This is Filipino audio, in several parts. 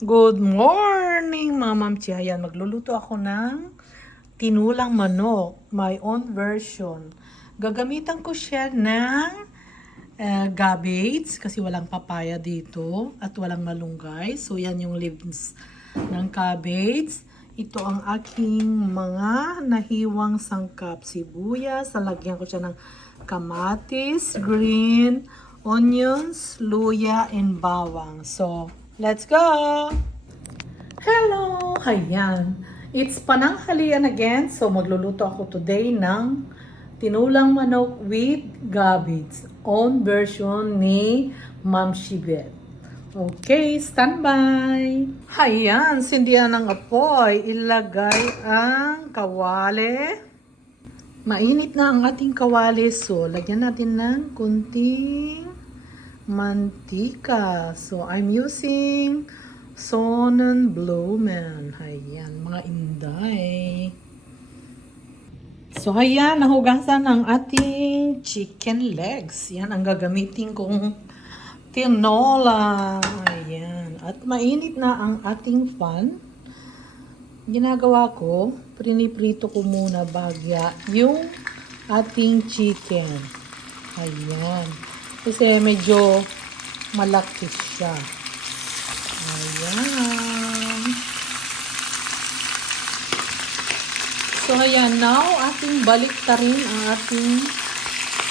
Good morning, mga mamchi. Ayan, magluluto ako ng tinulang manok, my own version. Gagamitan ko siya ng cabbage kasi walang papaya dito at walang malunggay. So, yan yung leaves ng cabbage. Ito ang aking mga nahiwang sangkap. Sibuyas, lalagyan ko siya ng kamatis, green, onions, luya, and bawang. So, let's go! Hello! Ayan. It's pananghalian again. So, magluluto ako today ng tinulang manok with cabbage. Own version ni Ma'am Shibet. Okay, standby! Ayan, sindihan ng apoy. Ilagay ang kawali. Mainit na ang ating kawali. So, lagyan natin ng kunting mantika. So, I'm using Sonnenblumen. Ayan, mga inday. So, ayan, nahugasan ang ating chicken legs. Yan ang gagamitin kong tinola. Ayan. At mainit na ang ating pan. Ginagawa ko, priniprito ko muna bagya yung ating chicken. Ayan. Kasi medyo malaki siya. Ayan. So, ayan. Now, ating baliktarin ang ating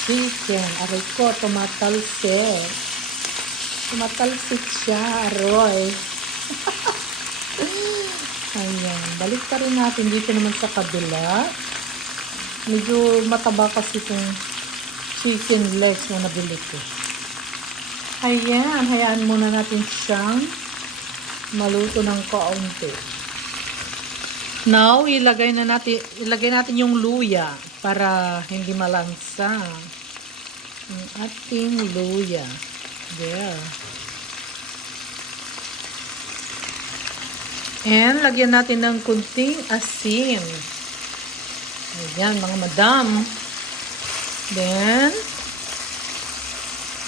chicken. Aray ko, tumatalsik. Tumatalsik siya, aroy. Ayan. Baliktarin natin dito naman sa kabila. Medyo mataba kasi itong chicken legs na nabili ko. Ayan. Hayaan muna natin siyang maluto ng kaunti. Now, ilagay natin yung luya para hindi malansa. Ang ating luya. There. And, lagyan natin ng kunting asin. Ayan, mga madam. Then,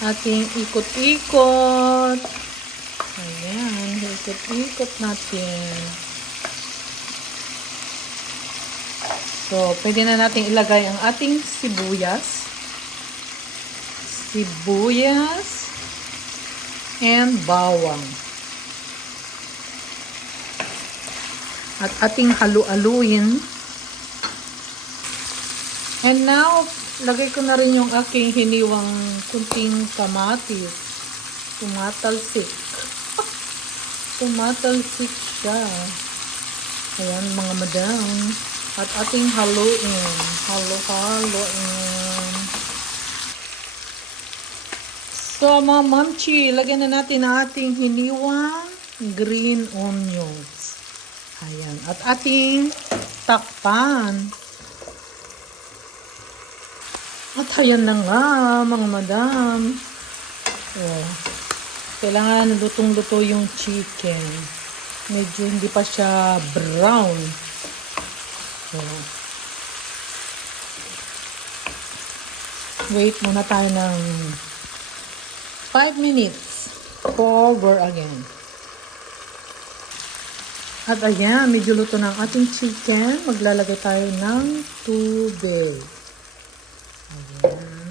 ating ikot-ikot. Ayan, ikot-ikot natin. So, pwede na natin ilagay ang ating sibuyas. Sibuyas and bawang. At ating halu-aluin. And now, lagay ko na rin yung aking hiniwang kunting kamatis. Tumatalsik. Tumatalsik siya. Ayan, mga madam. At ating haluin. Halo-haloin. So, mga mamchi, lagyan na natin ang ating hiniwang green onions. Ayan. At ating takpan. At ayan na nga, mga madam. Oh. Kailangan lutong-luto yung chicken. Medyo hindi pa siya brown. Oh. Wait muna tayo ng 5 minutes. Cover again. At ayan, medyo luto ng ating chicken. Maglalagay tayo ng tubig. Ayan.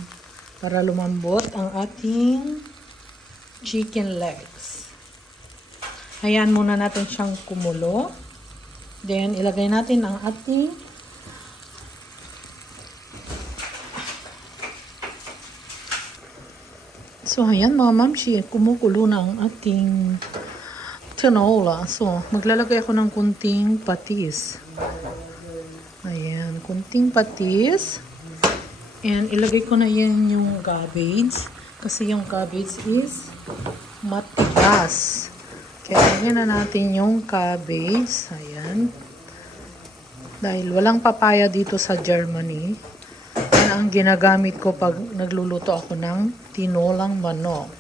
Para lumambot ang ating chicken legs. Ayan muna natin siyang kumulo. Then, ilagay natin ang ating So, ayan mga mamshi, kumukulo na ang ating tinola. So, maglalagay ako ng kunting patis. Ayan, kunting patis. And ilagay ko na yan yung cabbage. Kasi yung cabbage is matigas. Kaya lagyan na natin yung cabbage. Ayan. Dahil walang papaya dito sa Germany. Yan ang ginagamit ko pag nagluluto ako ng tinolang manok.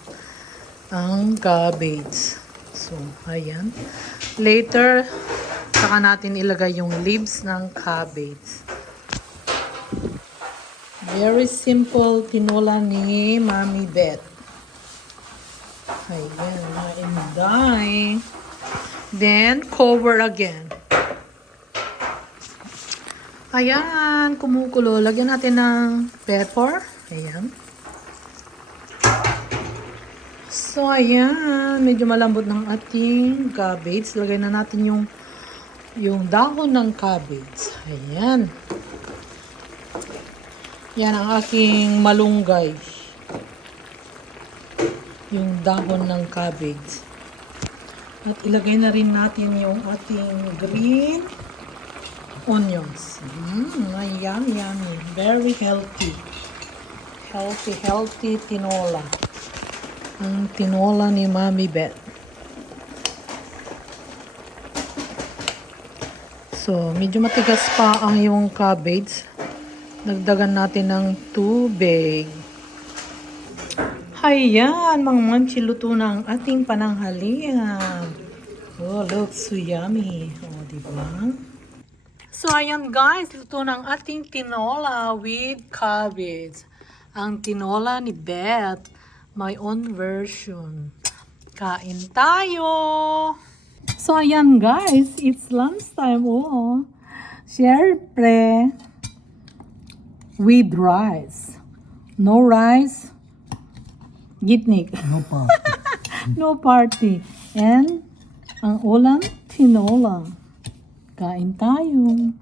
Ang cabbage. So, ayan. Later, saka natin ilagay yung leaves ng cabbage. Very simple tinola ni Mami Beth. Ayan, mga inday. Then, cover again. Ayan, kumukulo. Lagyan natin ng pepper. Ayan. So, ayan. Medyo malambot ng ating cabbage. Lagay na natin yung dahon ng cabbage. Ayan. Yan ang aking malunggay. Yung dahon ng cabbage. At ilagay na rin natin yung ating green onions. Yummy, yummy. Very healthy. Healthy tinola. Ang tinola ni Mami Beth. So, medyo matigas pa ang yung cabbage. Dagdagan natin ng tubig. Ayan, mga manchi, luto na ang ating pananghalian. Oh, looks so yummy. Oh, diba? So, ayan guys, luto na ang ating tinola with cabbage. Ang tinola ni Beth, my own version. Kain tayo! So, ayan guys, it's lunchtime. Oh, syempre, with rice. No rice, gitnik. No pa. No party. And ang ulam, tinola. Kain tayo.